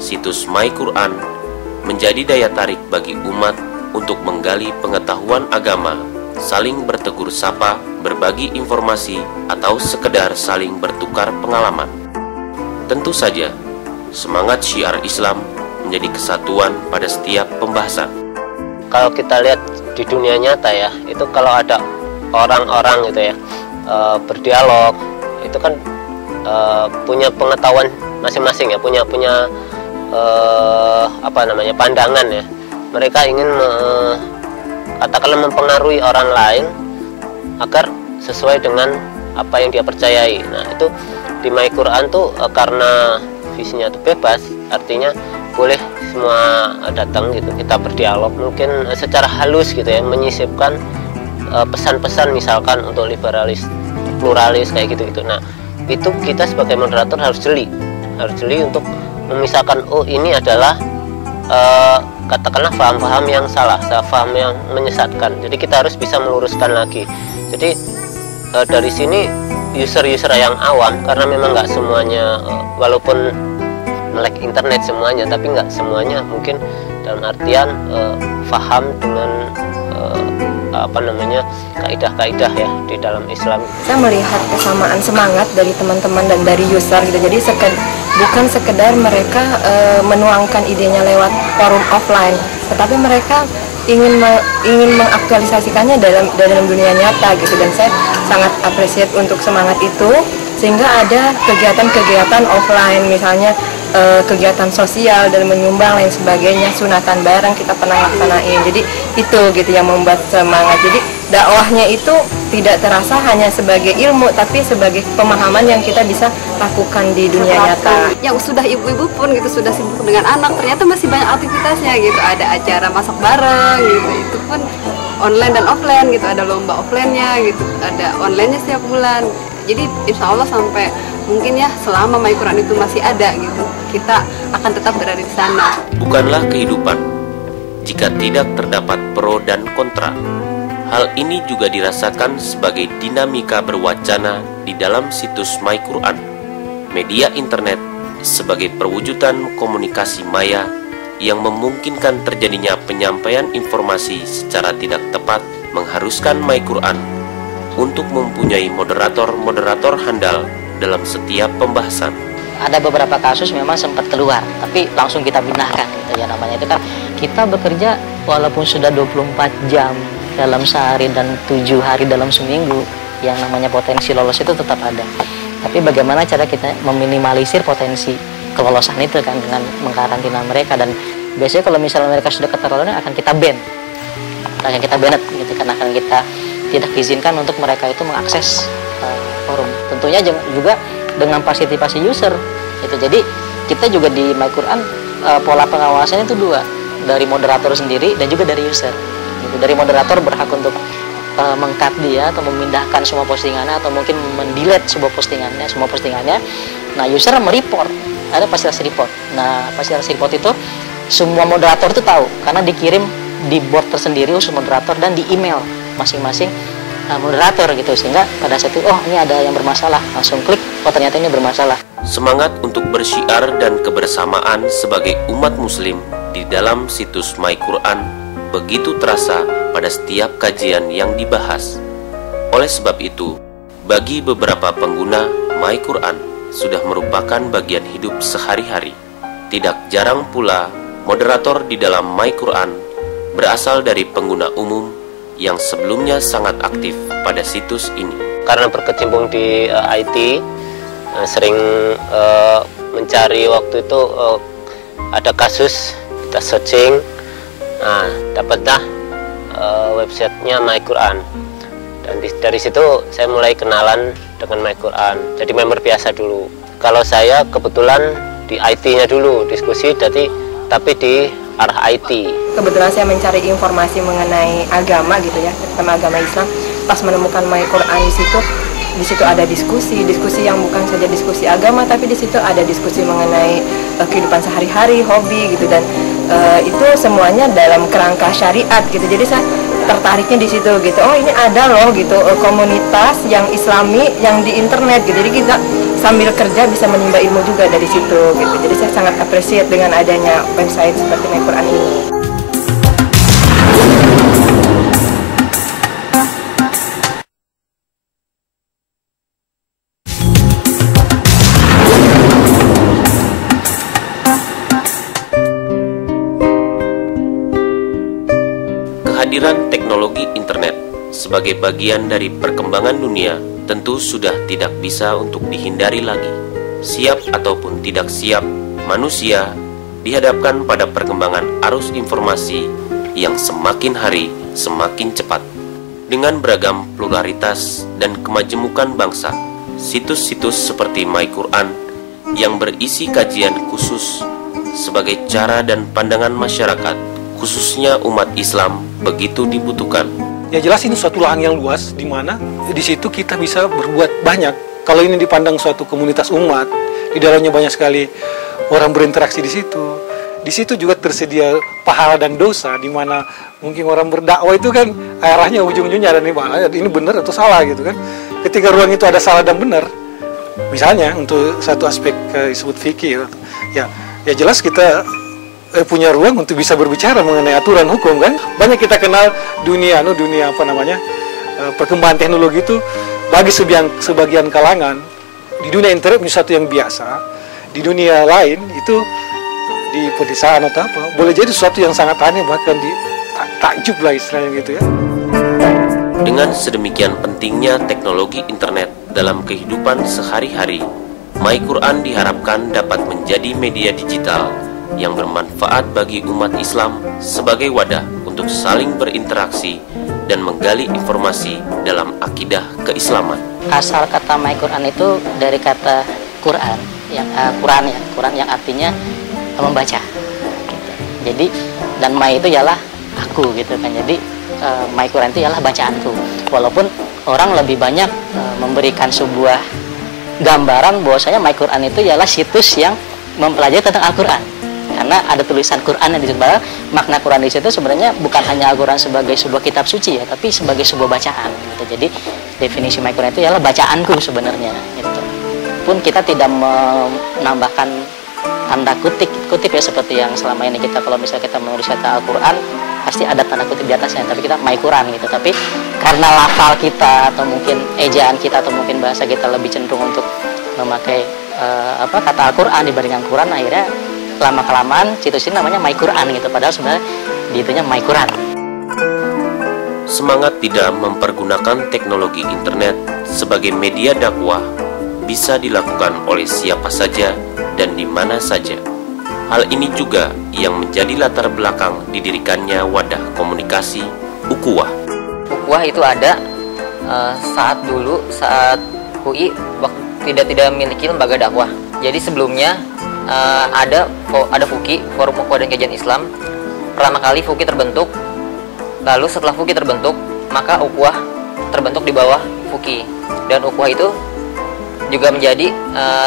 situs My Quran menjadi daya tarik bagi umat untuk menggali pengetahuan agama, saling bertegur sapa, berbagi informasi, atau sekedar saling bertukar pengalaman. Tentu saja, semangat syiar Islam menjadi kesatuan pada setiap pembahasan. Kalau kita lihat di dunia nyata ya, itu kalau ada orang-orang gitu ya berdialog, itu kan punya pengetahuan masing-masing ya, punya pandangan ya. Mereka ingin katakanlah mempengaruhi orang lain agar sesuai dengan apa yang dia percayai. Nah, itu di My Quran tuh karena visinya itu bebas, artinya boleh semua datang gitu, kita berdialog mungkin secara halus gitu ya, menyisipkan pesan-pesan misalkan untuk liberalis, pluralis kayak gitu-gitu. Nah, itu kita sebagai moderator harus jeli untuk memisahkan, oh ini adalah katakanlah paham-paham yang salah, paham yang menyesatkan. Jadi kita harus bisa meluruskan lagi. Jadi dari sini user-user yang awam, karena memang nggak semuanya walaupun melek internet semuanya, tapi nggak semuanya mungkin dalam artian paham dengan kaidah-kaidah ya di dalam Islam. Saya melihat kesamaan semangat dari teman-teman dan dari user gitu. Jadi bukan sekedar mereka menuangkan idenya lewat forum offline, tetapi mereka ingin mengaktualisasikannya dalam dunia nyata gitu. Dan saya sangat appreciate untuk semangat itu, sehingga ada kegiatan-kegiatan offline, misalnya kegiatan sosial dan menyumbang lain sebagainya, sunatan bareng kita pernah laksanain. Jadi itu gitu yang membuat semangat. Jadi dakwahnya itu tidak terasa hanya sebagai ilmu, tapi sebagai pemahaman yang kita bisa lakukan di dunia nyata. Yang sudah ibu-ibu pun gitu sudah sibuk dengan anak, ternyata masih banyak aktivitasnya gitu. Ada acara masak bareng gitu, itu pun online dan offline gitu. Ada lomba offline-nya gitu, ada online-nya setiap bulan. Jadi insya Allah sampai mungkin ya selama My Quran itu masih ada gitu, kita akan tetap berada di sana. Bukanlah kehidupan jika tidak terdapat pro dan kontra. Hal ini juga dirasakan sebagai dinamika berwacana di dalam situs My Quran, media internet sebagai perwujudan komunikasi maya yang memungkinkan terjadinya penyampaian informasi secara tidak tepat, mengharuskan My Quran untuk mempunyai moderator-moderator handal dalam setiap pembahasan. Ada beberapa kasus memang sempat keluar, tapi langsung kita pindahkan gitu ya, namanya itu kan kita bekerja walaupun sudah 24 jam dalam sehari dan 7 hari dalam seminggu, yang namanya potensi lolos itu tetap ada. Tapi bagaimana cara kita meminimalisir potensi kelolosan itu kan, dengan mengkarantina mereka. Dan biasanya kalau misalnya mereka sudah keterlaluan akan kita ban, gitu, karena akan kita tidak izinkan untuk mereka itu mengakses forum. Tentunya juga dengan partisipasi user itu. Jadi kita juga di My Quran pola pengawasannya itu dua, dari moderator sendiri dan juga dari user gitu. Dari moderator berhak untuk meng-cut dia atau memindahkan semua postingannya, atau mungkin mendelete semua postingannya. Nah, user mereport, ada fasilitas report. Nah, fasilitas report itu semua moderator itu tahu karena dikirim di board tersendiri khusus moderator dan di email masing-masing moderator gitu, sehingga pada saat itu, oh ini ada yang bermasalah, langsung klik, oh ternyata ini bermasalah. Semangat untuk bersyiar dan kebersamaan sebagai umat muslim di dalam situs My Quran begitu terasa pada setiap kajian yang dibahas. Oleh sebab itu, bagi beberapa pengguna, My Quran sudah merupakan bagian hidup sehari-hari. Tidak jarang pula moderator di dalam My Quran berasal dari pengguna umum yang sebelumnya sangat aktif pada situs ini. Karena berkecimpung di IT, sering mencari waktu itu, ada kasus, kita searching, nah dapatlah websitenya My Quran. Dan dari situ saya mulai kenalan dengan My Quran, jadi member biasa dulu. Kalau saya kebetulan di IT-nya dulu, diskusi, tapi di arah IT. Kebetulan saya mencari informasi mengenai agama gitu ya, terutama agama Islam. Pas menemukan My Quran di situ ada diskusi yang bukan saja diskusi agama, tapi di situ ada diskusi mengenai kehidupan sehari-hari, hobi gitu, dan itu semuanya dalam kerangka syariat gitu. Jadi saya tertariknya di situ gitu. Oh, ini ada loh gitu komunitas yang Islami yang di internet gitu. Jadi sambil kerja bisa menimba ilmu juga dari situ gitu. Jadi saya sangat appreciate dengan adanya website seperti My Quran ini. Kehadiran teknologi internet sebagai bagian dari perkembangan dunia tentu sudah tidak bisa untuk dihindari lagi. Siap ataupun tidak siap, manusia dihadapkan pada perkembangan arus informasi yang semakin hari semakin cepat. Dengan beragam pluralitas dan kemajemukan bangsa, situs-situs seperti My Quran yang berisi kajian khusus sebagai cara dan pandangan masyarakat, khususnya umat Islam, begitu dibutuhkan. Ya jelas ini suatu lahan yang luas di mana di situ kita bisa berbuat banyak. Kalau ini dipandang suatu komunitas umat, di dalamnya banyak sekali orang berinteraksi di situ. Di situ juga tersedia pahala dan dosa, di mana mungkin orang berdakwah itu kan arahnya ujung-ujungnya ada ini benar atau salah gitu kan. Ketika ruang itu ada salah dan benar, misalnya untuk satu aspek disebut fikih, ya jelas kita punya ruang untuk bisa berbicara mengenai aturan hukum kan. Banyak kita kenal dunia perkembangan teknologi itu bagi sebagian kalangan di dunia internet menjadi satu yang biasa, di dunia lain itu di pedesaan atau apa boleh jadi sesuatu yang sangat aneh, bahkan takjub lah istilahnya gitu ya. Dengan sedemikian pentingnya teknologi internet dalam kehidupan sehari-hari, My Quran diharapkan dapat menjadi media digital yang bermanfaat bagi umat Islam sebagai wadah untuk saling berinteraksi dan menggali informasi dalam akidah keislaman. Asal kata My Quran itu dari kata Quran yang artinya membaca. Gitu. Jadi dan My itu ialah aku gitu kan. Jadi My Quran itu ialah bacaanku. Walaupun orang lebih banyak memberikan sebuah gambaran bahwasanya My Quran itu ialah situs yang mempelajari tentang Al-Quran. Karena ada tulisan Quran yang di situ. Makna Quran di situ sebenarnya bukan hanya Al-Quran sebagai sebuah kitab suci ya, tapi sebagai sebuah bacaan gitu. Jadi definisi My Quran itu adalah bacaanku sebenarnya gitu. Pun kita tidak menambahkan tanda kutip ya, seperti yang selama ini kita kalau misalnya kita menulis kata Al-Quran pasti ada tanda kutip di atasnya, tapi kita My Quran gitu. Tapi karena lafal kita atau mungkin ejaan kita atau mungkin bahasa kita lebih cenderung untuk memakai kata Al-Quran dibandingkan Quran, akhirnya lama-kelamaan situs ini namanya My Quran gitu, padahal sebenarnya ditunya My Quran. Semangat tidak mempergunakan teknologi internet sebagai media dakwah bisa dilakukan oleh siapa saja dan di mana saja. Hal ini juga yang menjadi latar belakang didirikannya wadah komunikasi Ukhuwah. Ukhuwah itu ada saat UI tidak memiliki lembaga dakwah. Jadi sebelumnya ada FUKI, Forum Ukhuwah dan Kajian Islam. Pertama kali FUKI terbentuk, lalu setelah FUKI terbentuk, maka Ukhuwah terbentuk di bawah FUKI. Dan Ukhuwah itu juga menjadi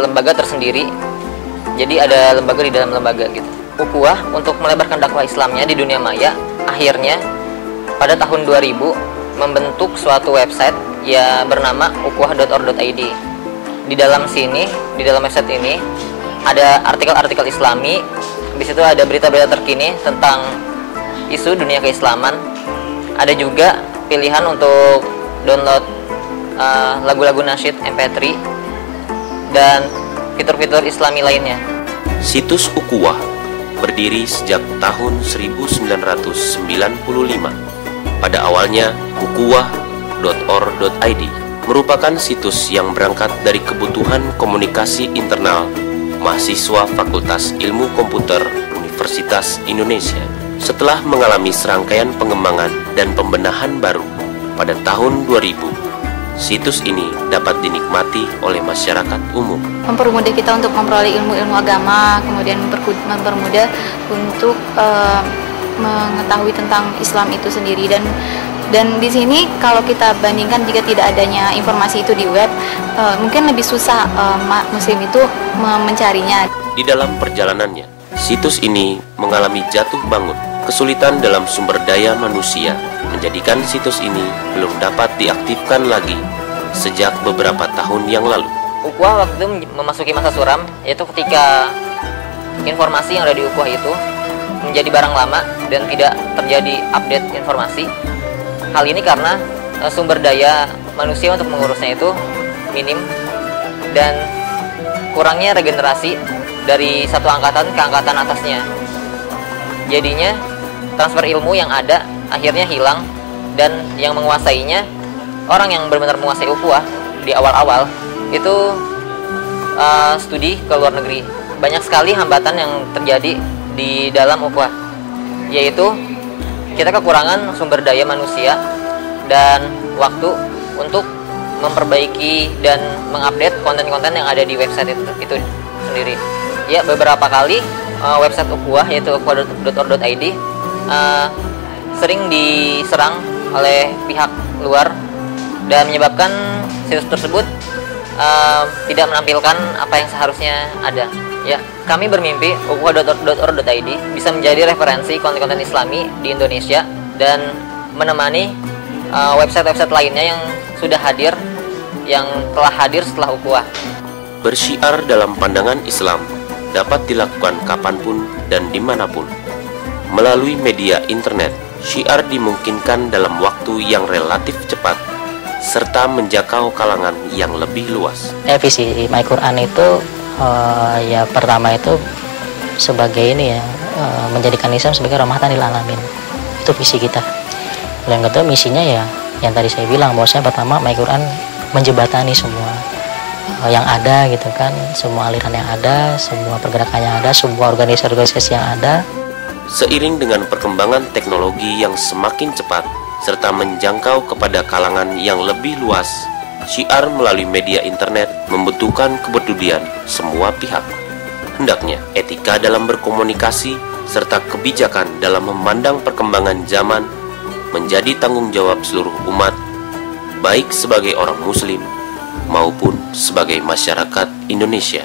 lembaga tersendiri. Jadi ada lembaga di dalam lembaga gitu. Ukhuwah untuk melebarkan dakwah Islamnya di dunia maya, akhirnya pada tahun 2000 membentuk suatu website yang bernama ukhuwah.org.id. Di dalam website ini ada artikel-artikel Islami. Di situ ada berita-berita terkini tentang isu dunia keislaman. Ada juga pilihan untuk download lagu-lagu nasyid MP3 dan fitur-fitur Islami lainnya. Situs Ukhuwah berdiri sejak tahun 1995. Pada awalnya, ukhuwah.org.id merupakan situs yang berangkat dari kebutuhan komunikasi internal mahasiswa Fakultas Ilmu Komputer Universitas Indonesia. Setelah mengalami serangkaian pengembangan dan pembenahan baru pada tahun 2000, situs ini dapat dinikmati oleh masyarakat umum. Mempermudah kita untuk memperoleh ilmu-ilmu agama, kemudian mempermudah untuk mengetahui tentang Islam itu sendiri. Dan di sini kalau kita bandingkan jika tidak adanya informasi itu di web, mungkin lebih susah muslim itu mencarinya. Di dalam perjalanannya, situs ini mengalami jatuh bangun. Kesulitan dalam sumber daya manusia menjadikan situs ini belum dapat diaktifkan lagi sejak beberapa tahun yang lalu. ukhuwah waktu itu memasuki masa suram, yaitu ketika informasi yang ada di ukhuwah itu menjadi barang lama dan tidak terjadi update informasi. Hal ini karena sumber daya manusia untuk mengurusnya itu minim dan kurangnya regenerasi dari satu angkatan ke angkatan atasnya. Jadinya transfer ilmu yang ada akhirnya hilang, dan yang menguasainya orang yang benar-benar menguasai ukhuwah di awal-awal itu studi ke luar negeri. Banyak sekali hambatan yang terjadi di dalam ukhuwah, yaitu kita kekurangan sumber daya manusia dan waktu untuk memperbaiki dan mengupdate konten-konten yang ada di website itu sendiri. Ya, beberapa kali website ukhuwah, yaitu ukhuwah.org.id, sering diserang oleh pihak luar dan menyebabkan situs tersebut tidak menampilkan apa yang seharusnya ada. Ya, kami bermimpi ukhuwah.org.id bisa menjadi referensi konten-konten Islami di Indonesia dan menemani website-website lainnya yang sudah hadir, yang telah hadir setelah ukhuwah. Bersyiar dalam pandangan Islam dapat dilakukan kapanpun dan dimanapun. Melalui media internet, syiar dimungkinkan dalam waktu yang relatif cepat serta menjangkau kalangan yang lebih luas. Visi My Quran itu ya pertama itu sebagai ini ya, menjadikan Islam sebagai rahmatan lil alamin. Itu visi kita. Yang kedua misinya ya yang tadi saya bilang, bahwasanya pertama My Quran menjembatani semua yang ada gitu kan, semua aliran yang ada, semua pergerakan yang ada, semua organisasi yang ada. Seiring dengan perkembangan teknologi yang semakin cepat serta menjangkau kepada kalangan yang lebih luas, syiar melalui media internet membutuhkan kepedulian semua pihak. Hendaknya etika dalam berkomunikasi serta kebijakan dalam memandang perkembangan zaman menjadi tanggung jawab seluruh umat, baik sebagai orang muslim maupun sebagai masyarakat Indonesia.